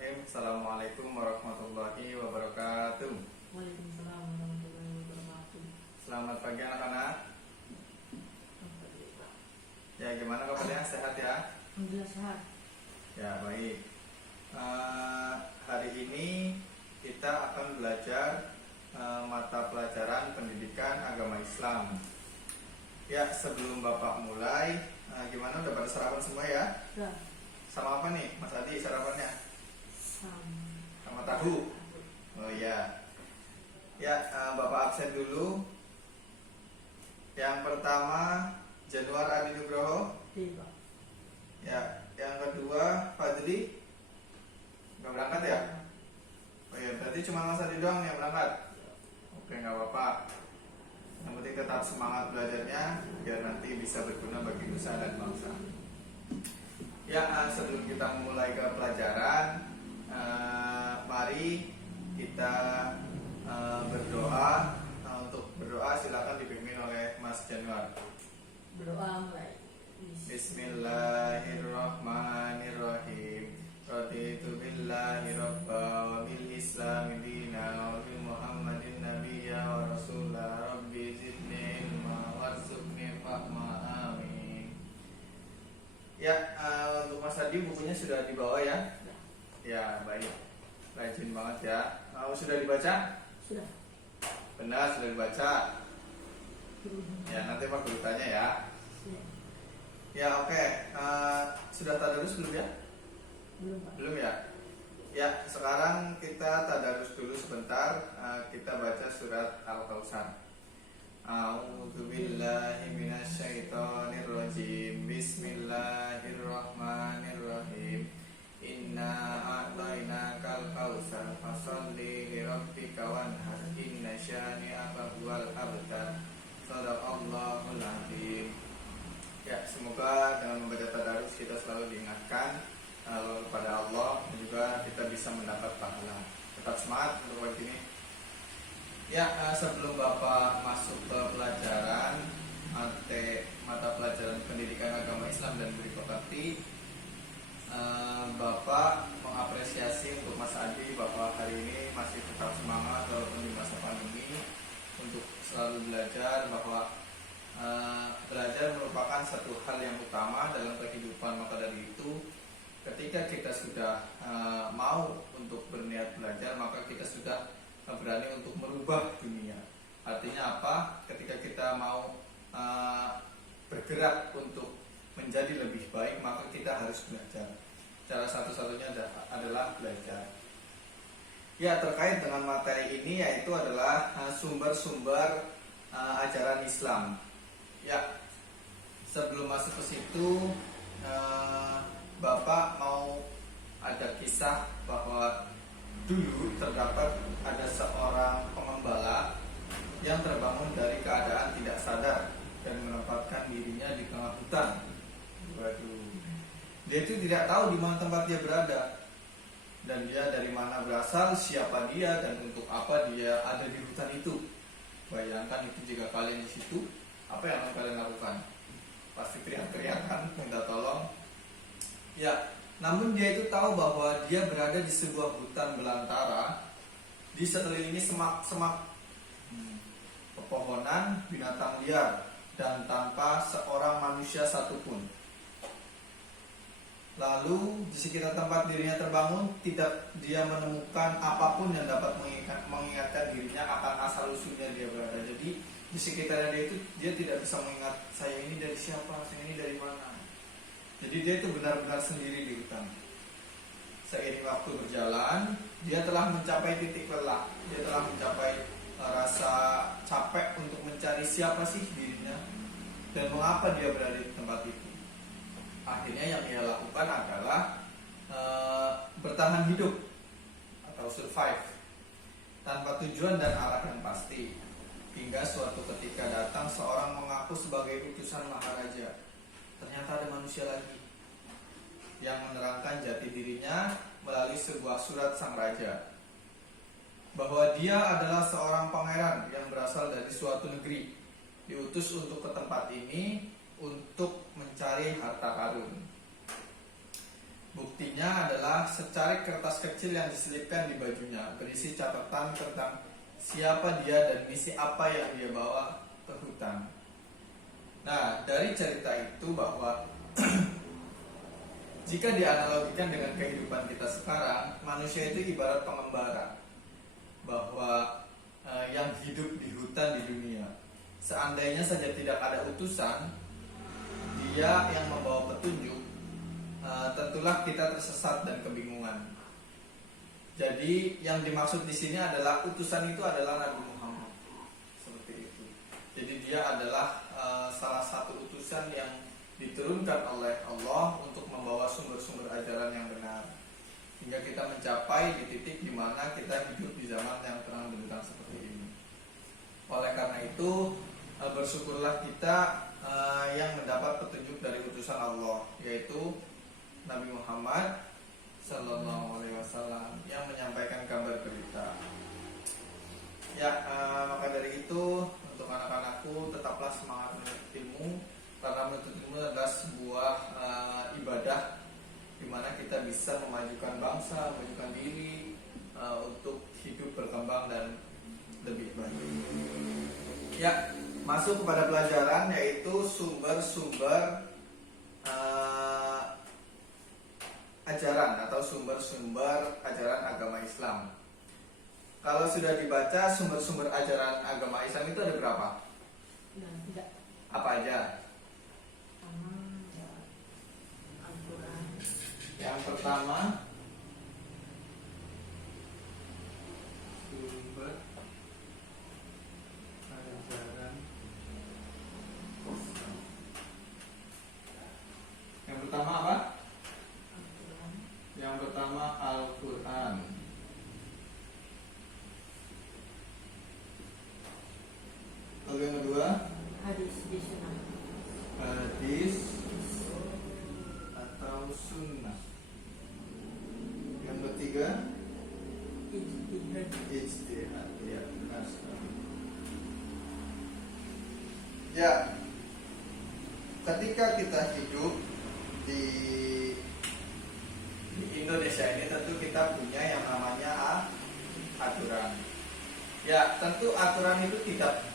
Bismillahirrahmanirrahim. Assalamualaikum warahmatullahi wabarakatuh. Waalaikumsalam warahmatullahi wabarakatuh. Selamat pagi anak-anak. Ya, gimana kabarnya? Sehat ya? Alhamdulillah sehat. Ya, baik. Hari ini kita akan belajar mata pelajaran pendidikan agama Islam. Ya, sebelum Bapak mulai, gimana, udah pada sarapan semua ya? Sudah. Sama apa nih, Mas Adi, sarapannya? Sama tahu. Oh iya. Ya, Bapak absen dulu. Yang pertama Januar Adi Nugroho. Iya. Ya, yang kedua Fadli. Nggak berangkat ya? Oh iya, berarti cuma Mas Adi doang yang berangkat. Oke, nggak apa-apa. Yang penting tetap semangat belajarnya biar nanti bisa berguna bagi nusa dan bangsa. Ya, sebelum kita mulai ke pelajaran, mari kita berdoa. Untuk berdoa silakan dipimpin oleh Mas Januar. Berdoa mulai. Bismillahirrahmanirrahim. Raditu billahi rabba wa bil islami dina wa bi Muhammadin nabiyya wa rasulah. Rabbi zidni ilma warzuqni fahma. Amin. Ya, untuk Mas Adi bukunya sudah dibawa ya? Ya, baik. Rajin banget ya. Sudah dibaca? Sudah. Benar, sudah dibaca. Ya, nanti Pak Guru tanya ya. Ya, oke. Sudah tadarus belum ya? Belum, Pak. Belum ya? Ya, sekarang kita tadarus dulu sebentar. Kita baca surat Al-Kautsar. A'udzu billahi minasyaitonir rajim. Bismillahirrahmanirrahim. Inna a'tainakal kautsar fasholli li rabbika wanhar. Inna syani'aka huwal abtar. Shadaqallahul azim. Ya, semoga dengan membaca tadarus kita selalu diingatkan kepada Allah dan juga kita bisa mendapat pahala. Tetap semangat untuk pagi ini. Ya, sebelum Bapak masuk ke pelajaran mata pelajaran pendidikan agama Islam dan budi pekerti, Bapak mengapresiasi untuk Mas Adi bahwa hari ini masih tetap semangat walaupun di masa pandemi untuk selalu belajar, bahwa belajar merupakan satu hal yang utama dalam kehidupan. Maka dari itu, ketika kita sudah mau untuk berniat belajar, maka kita sudah berani untuk merubah dunia. Artinya apa? Ketika kita mau bergerak untuk menjadi lebih baik, maka kita harus belajar. Cara satu-satunya adalah belajar. Ya, terkait dengan materi ini yaitu adalah sumber-sumber ajaran Islam. Ya, sebelum masuk ke situ, Bapak mau ada kisah bahwa dulu terdapat ada seorang pengembala yang terbangun dari keadaan tidak sadar dan menempatkan dirinya di tengah hutan. Waduh. Dia itu tidak tahu di mana tempat dia berada, dan dia dari mana berasal, siapa dia, dan untuk apa dia ada di hutan itu. Bayangkan itu jika kalian di situ, apa yang akan kalian lakukan? Pasti teriak-teriak kan, minta tolong. Ya, namun dia itu tahu bahwa dia berada di sebuah hutan belantara, di sekelilingi semak-semak, pepohonan, binatang liar, dan tanpa seorang manusia satupun. Lalu di sekitar tempat dirinya terbangun, tidak dia menemukan apapun yang dapat mengingatkan dirinya akan asal usulnya dia berada. Jadi di sekitarnya dia itu, dia tidak bisa mengingat, saya ini dari siapa, saya ini dari mana. Jadi dia itu benar-benar sendiri di hutan. Seiring waktu berjalan, dia telah mencapai titik lelah. Dia telah mencapai rasa capek untuk mencari siapa sih dirinya dan mengapa dia berada di tempat itu. Akhirnya yang ia lakukan adalah bertahan hidup atau survive tanpa tujuan dan arah yang pasti. Hingga suatu ketika datang seorang mengaku sebagai utusan Maharaja. Ternyata ada manusia lagi yang menerangkan jati dirinya melalui sebuah surat sang raja, bahwa dia adalah seorang pangeran yang berasal dari suatu negeri, diutus untuk ke tempat ini untuk mencari harta karun. Buktinya adalah secari kertas kecil yang diselipkan di bajunya, berisi catatan tentang siapa dia dan misi apa yang dia bawa ke hutan. Nah, dari cerita itu bahwa jika dianalogikan dengan kehidupan kita sekarang, manusia itu ibarat pengembara, bahwa yang hidup di hutan di dunia. Seandainya saja tidak ada utusan, dia yang membawa petunjuk, tentulah kita tersesat dan kebingungan. Jadi yang dimaksud di sini adalah utusan itu adalah Nabi Muhammad, seperti itu. Jadi dia adalah salah satu utusan yang diturunkan oleh Allah untuk membawa sumber-sumber ajaran yang benar, hingga kita mencapai di titik di mana kita hidup di zaman yang terang benderang seperti ini. Oleh karena itu, bersyukurlah kita yang mendapat petunjuk dari utusan Allah, yaitu Nabi Muhammad Sallallahu Alaihi Wasallam yang menyampaikan kabar berita. Ya, maka dari itu untuk anak-anakku tetaplah semangat menuntut ilmu, karena menuntut ilmu adalah sebuah ibadah di mana kita bisa memajukan bangsa, memajukan diri untuk hidup berkembang dan lebih baik. Ya, masuk kepada pelajaran, yaitu sumber-sumber ajaran atau sumber-sumber ajaran agama Islam. Kalau sudah dibaca sumber-sumber ajaran agama Islam itu ada berapa? Nah, tidak. Apa aja? Sama ya, Al-Quran. Yang pertama, sumber ajaran. Yang pertama apa? Al-Quran. Yang pertama Al-Quran. Lalu yang kedua, Hadis di sunnah. hadis atau sunnah. Yang ketiga, Ijtihad. ijtihad. Ya, benar sekali. Ya, ketika kita hidup di Indonesia ini, tentu kita punya yang namanya aturan. Ya, tentu aturan itu tidak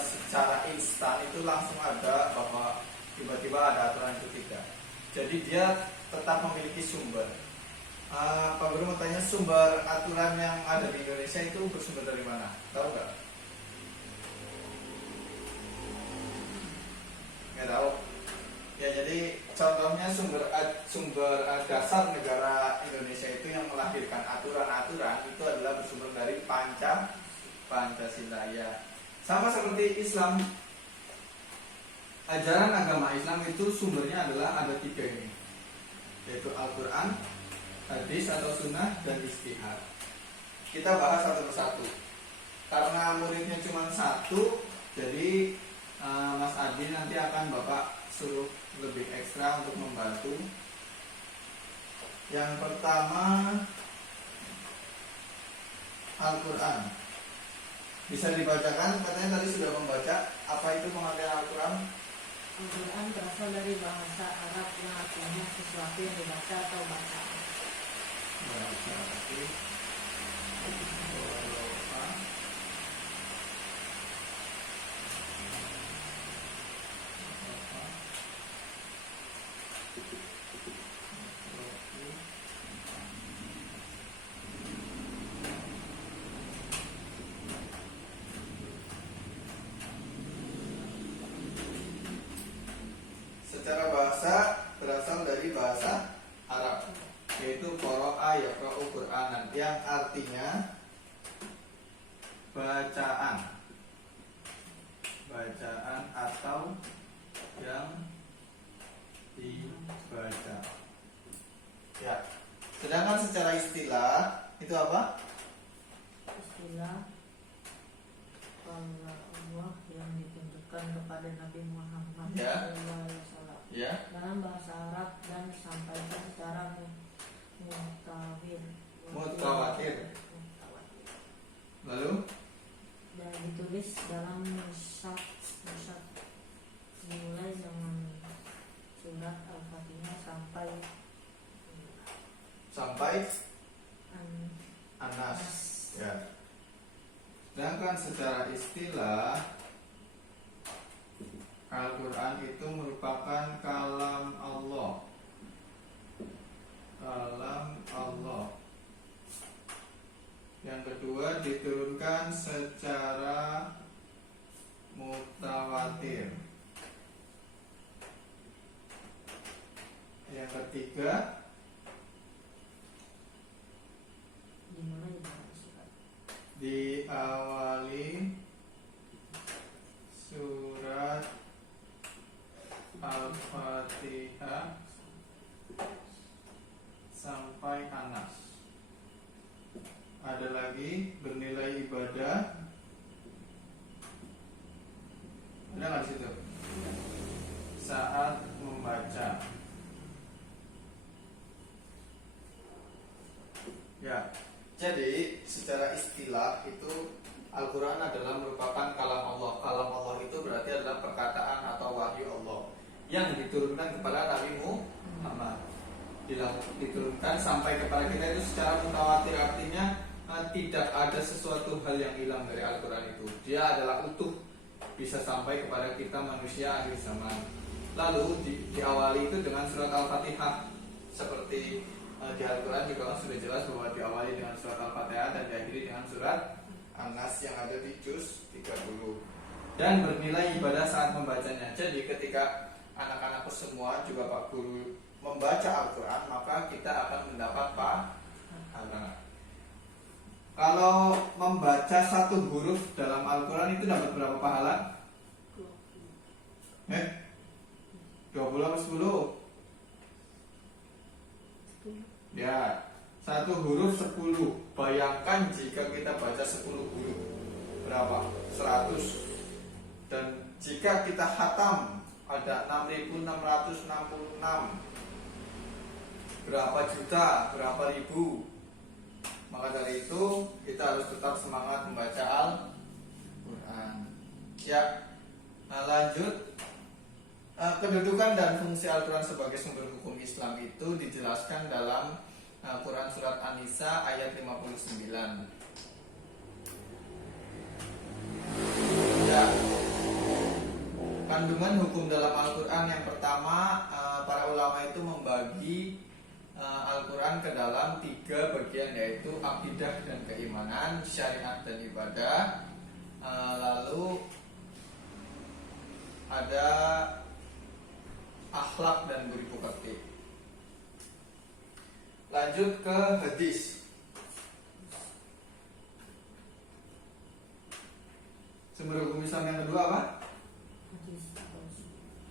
secara instan itu langsung ada, bahwa tiba-tiba ada aturan itu, tidak. Jadi dia tetap memiliki sumber. Pak Guru mau tanya, sumber aturan yang ada di Indonesia itu bersumber dari mana? Tahu nggak? Nggak tahu. Ya, jadi contohnya sumber dasar negara Indonesia itu yang melahirkan aturan-aturan itu adalah bersumber dari Pancasila. Ya, sama seperti Islam. Ajaran agama Islam itu sumbernya adalah ada 3 ini, yaitu Al-Quran, hadis atau sunnah, dan ijtihad. Kita bahas satu persatu. Karena muridnya cuma 1, jadi Mas Adi nanti akan Bapak suruh lebih ekstra untuk membantu. Yang pertama, Al-Quran. Bisa dibacakan, katanya tadi sudah membaca. Apa itu pengertian Al-Quran? Al-Quran berasal dari bahasa Arab yang artinya sesuatu yang dibaca atau baca. Berarti secara bahasa berasal dari bahasa Arab, yaitu qara'a yaqra'u Qur'anan, yang artinya bacaan atau yang dibaca. Ya. Sedangkan secara istilah itu apa? Istilah Allah yang ditunjukkan kepada Nabi Muhammad Ya. SAW Ya. dalam bahasa Arab dan disampaikan secara mutawatir. Lalu Dan ditulis dalam mushaf dimulai dengan surat Al-Fatihah sampai sampai An- Anas. Ya. Sedangkan secara istilah Al-Quran itu merupakan kalam Allah. Kalam Allah. Yang kedua, diturunkan secara mutawatir. Yang ketiga, dimulai dengan surat. diawali surat Al-Fatihah sampai Anas. Ada lagi bernilai ibadah. Ada nggak di situ? Saat membaca. Ya, jadi secara istilah itu Al-Quran adalah merupakan kalam Allah. Kalam Allah itu berarti adalah perkataan atau wahyu Allah yang diturunkan kepada Nabi Muhammad. Diturunkan sampai kepada kita itu secara mutawatir, artinya tidak ada sesuatu hal yang hilang dari Al-Quran itu. Dia adalah utuh, bisa sampai kepada kita manusia akhir zaman. Lalu diawali itu dengan surat Al-Fatihah. Seperti di Al-Quran juga sudah jelas bahwa diawali dengan surat Al-Fatihah dan diakhiri dengan surat An-Nas yang ada di juz 30. Dan bernilai ibadah saat membacanya. Jadi ketika anak-anakku semua juga Pak Guru membaca Al-Quran, maka kita akan mendapat pahala. Kalau membaca satu huruf dalam Al-Quran itu dapat berapa pahala? 20 atau 10? Ya, satu huruf 10. Bayangkan jika kita baca 10 huruf, berapa? 100. Dan jika kita khatam ada 6.666, berapa juta, berapa ribu. Maka dari itu kita harus tetap semangat membaca Al-Quran. Ya, lanjut. Kedudukan dan fungsi Al-Quran sebagai sumber hukum Islam itu dijelaskan dalam Quran Surat An-Nisa ayat 59. Ya, kandungan hukum dalam Al-Quran yang pertama, para ulama itu membagi Al-Quran ke dalam 3 bagian, yaitu akidah dan keimanan, syariat dan ibadah, lalu ada akhlak dan budi pekerti. Lanjut ke hadis. Sumber hukum Islam yang kedua apa?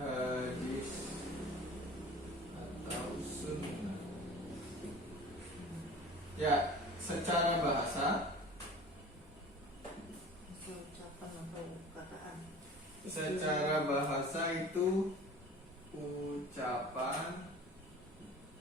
Hadis atau sunnah. Ya, secara bahasa, Ucapan atau perkataan. secara bahasa itu ucapan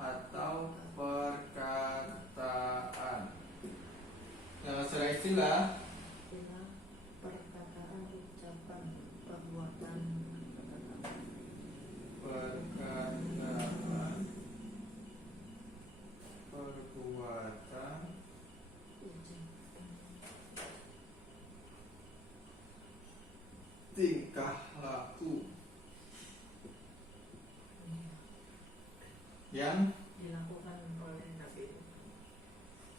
atau perkataan. Nah, secara istilah, Perkataan, ucapan, perbuatan, perkataan, perbuatan, tingkah laku yang dilakukan oleh Nabi.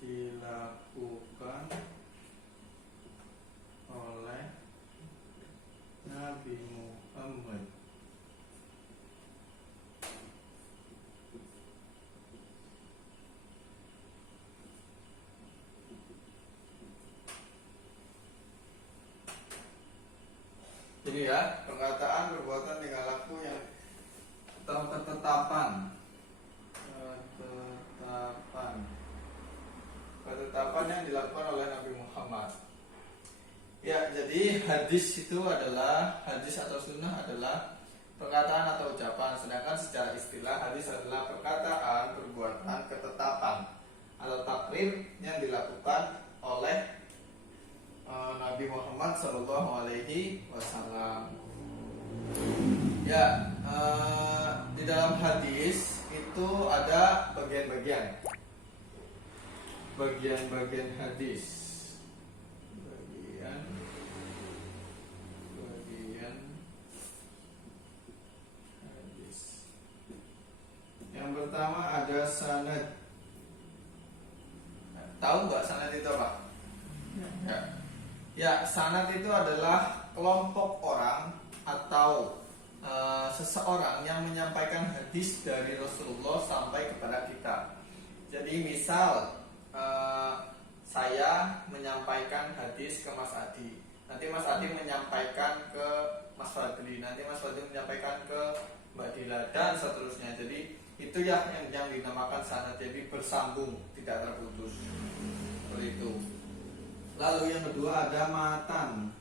dilakukan oleh Nabi Muhammad. Jadi ya, perkataan, perbuatan, tingkah laku yang atau ketetapan yang dilakukan oleh Nabi Muhammad. Ya, jadi hadis itu adalah, hadis atau sunnah adalah perkataan atau ucapan. Sedangkan secara istilah hadis adalah perkataan, perbuatan, ketetapan atau takrir yang dilakukan oleh Nabi Muhammad Sallallahu Alaihi Wasallam. Ya, di dalam hadis itu ada bagian-bagian. bagian-bagian hadis. Bagian hadis. Yang pertama ada sanad. Tahu nggak sanad itu apa? Ya. Ya, sanad itu adalah kelompok orang atau seseorang yang menyampaikan hadis dari Rasulullah sampai kepada kita. Jadi misal saya menyampaikan hadis ke Mas Adi, nanti Mas Adi menyampaikan ke Mas Fadli, nanti Mas Fadli menyampaikan ke Mbak Dila dan seterusnya. Jadi itu ya yang dinamakan sanad, jadi bersambung, tidak terputus. Seperti itu. Lalu yang kedua ada matan.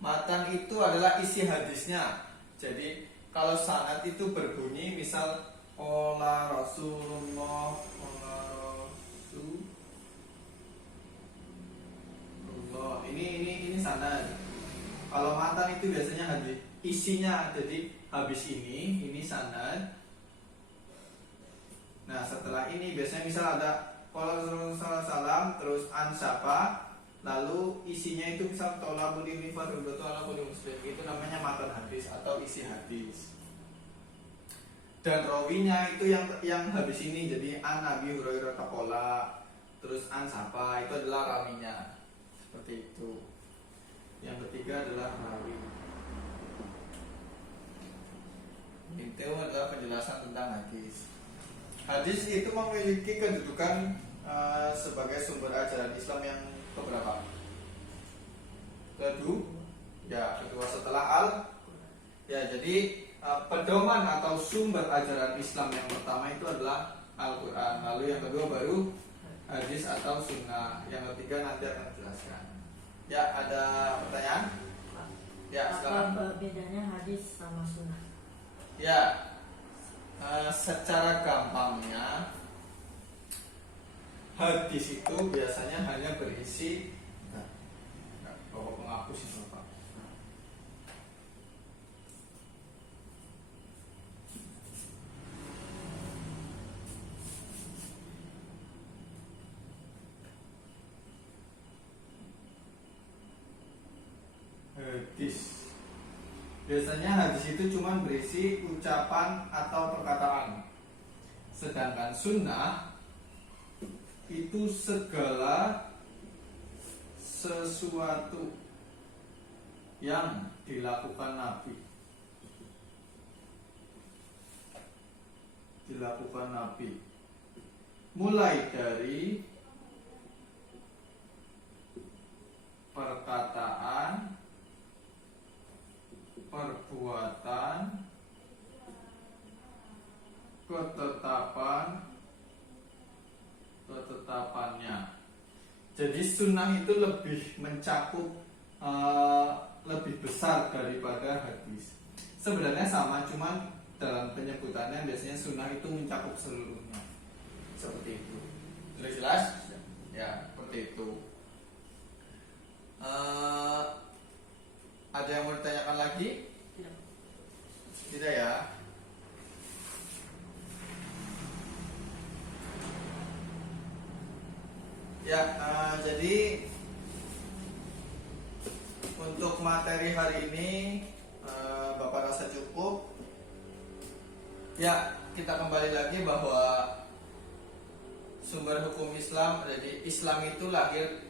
Matan itu adalah isi hadisnya. Jadi kalau sanad itu berbunyi misal Ola Rasulullah, Ola Rasulullah. Ini sanad. Kalau matan itu biasanya hadis isinya. Jadi habis ini sanad. Nah setelah ini biasanya misal ada Ola Rasulullah SAW terus an siapa, lalu isinya itu misal tolabul ilmi fardhu ala kulli muslim, itu namanya matan hadis atau isi hadis. Dan rawinya itu yang habis ini, jadi an Abi Hurairah taqala, terus an siapa, itu adalah rawinya. Seperti itu. Yang ketiga adalah rawi. Itu adalah penjelasan tentang hadis. Hadis itu memiliki kedudukan sebagai sumber ajaran Islam yang keberapa? Kedua setelah jadi pedoman atau sumber ajaran Islam yang pertama itu adalah Al-Quran. Lalu yang kedua baru hadis atau sunnah. Yang ketiga nanti akan dijelaskan. Ya, ada pertanyaan? Ya, sekarang. Apa bedanya hadis sama sunnah? Ya, secara gampangnya hadis itu biasanya hanya berisi Bapak penghapus itu Pak. Hadis biasanya hadis itu cuma berisi ucapan atau perkataan. Sedangkan sunnah itu segala sesuatu yang dilakukan Nabi. Mulai dari perkataan, perbuatan, ketetapannya. Jadi sunnah itu lebih mencakup lebih besar daripada hadis. Sebenarnya sama, cuman dalam penyebutannya biasanya sunnah itu mencakup seluruhnya. Seperti itu. Sudah jelas? Ya, seperti itu. Ada yang mau ditanyakan lagi? Tidak ya? Ya, jadi untuk materi hari ini Bapak rasa cukup. Ya, kita kembali lagi bahwa sumber hukum Islam, jadi Islam itu lahir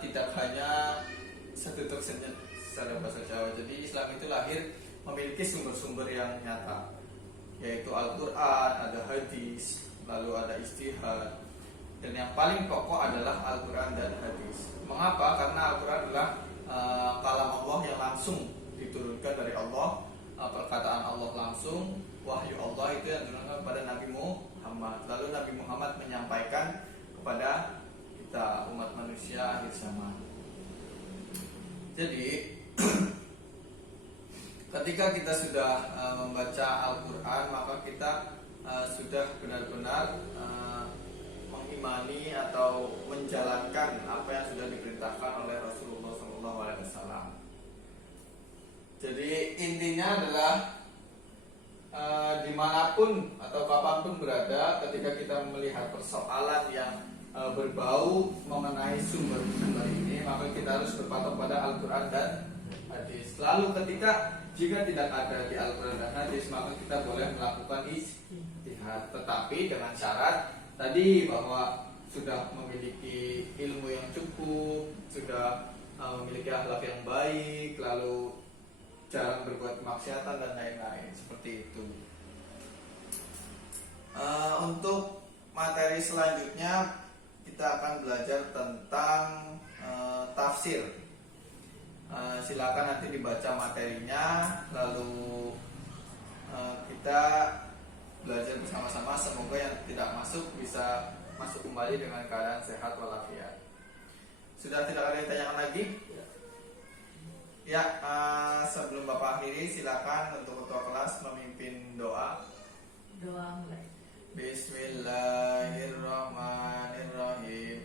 tidak hanya setutuk secara bahasa Jawa. Jadi Islam itu lahir memiliki sumber-sumber yang nyata, yaitu Al-Quran, ada hadis, lalu ada ijtihad, dan yang paling pokok adalah Al-Quran dan hadis. Mengapa? Karena Al-Quran adalah kalam Allah yang langsung diturunkan dari Allah, perkataan Allah langsung, wahyu Allah itu yang diturunkan kepada Nabi Muhammad. Lalu Nabi Muhammad menyampaikan kepada kita umat manusia akhir zaman. Jadi ketika kita sudah membaca Al-Quran, maka kita sudah benar-benar mengimani atau menjalankan apa yang sudah diperintahkan oleh Rasulullah SAW. Jadi intinya adalah dimanapun atau kapanpun berada, ketika kita melihat persoalan yang berbau mengenai sumber-sumber ini, maka kita harus berpatok pada Al-Quran dan hadis. Lalu ketika jika tidak ada di Al-Quran dan hadis, maka kita boleh melakukan ijtihad, tetapi dengan syarat tadi bahwa sudah memiliki ilmu yang cukup, sudah memiliki akhlak yang baik, lalu jarang berbuat kemaksiatan dan lain-lain, seperti itu. Untuk materi selanjutnya kita akan belajar tentang tafsir. Silakan nanti dibaca materinya, lalu kita belajar bersama-sama. Semoga yang tidak masuk bisa masuk kembali dengan keadaan sehat walafiat. Sudah tidak ada yang ditanyakan lagi? Ya, sebelum Bapak akhiri, silakan untuk ketua kelas memimpin doa. Doa mulai. Bismillahirrahmanirrahim.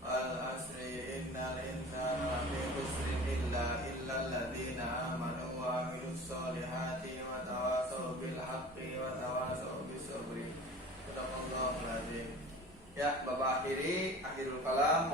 Al-asri innal insana lafi khusrin illa alladzina amanu wa amilus solihati wa tawasaw bil haqqi wa tawasaw bis sabri. Sadaqallahul azim. Ya, Bapak akhiri, akhirul kalam.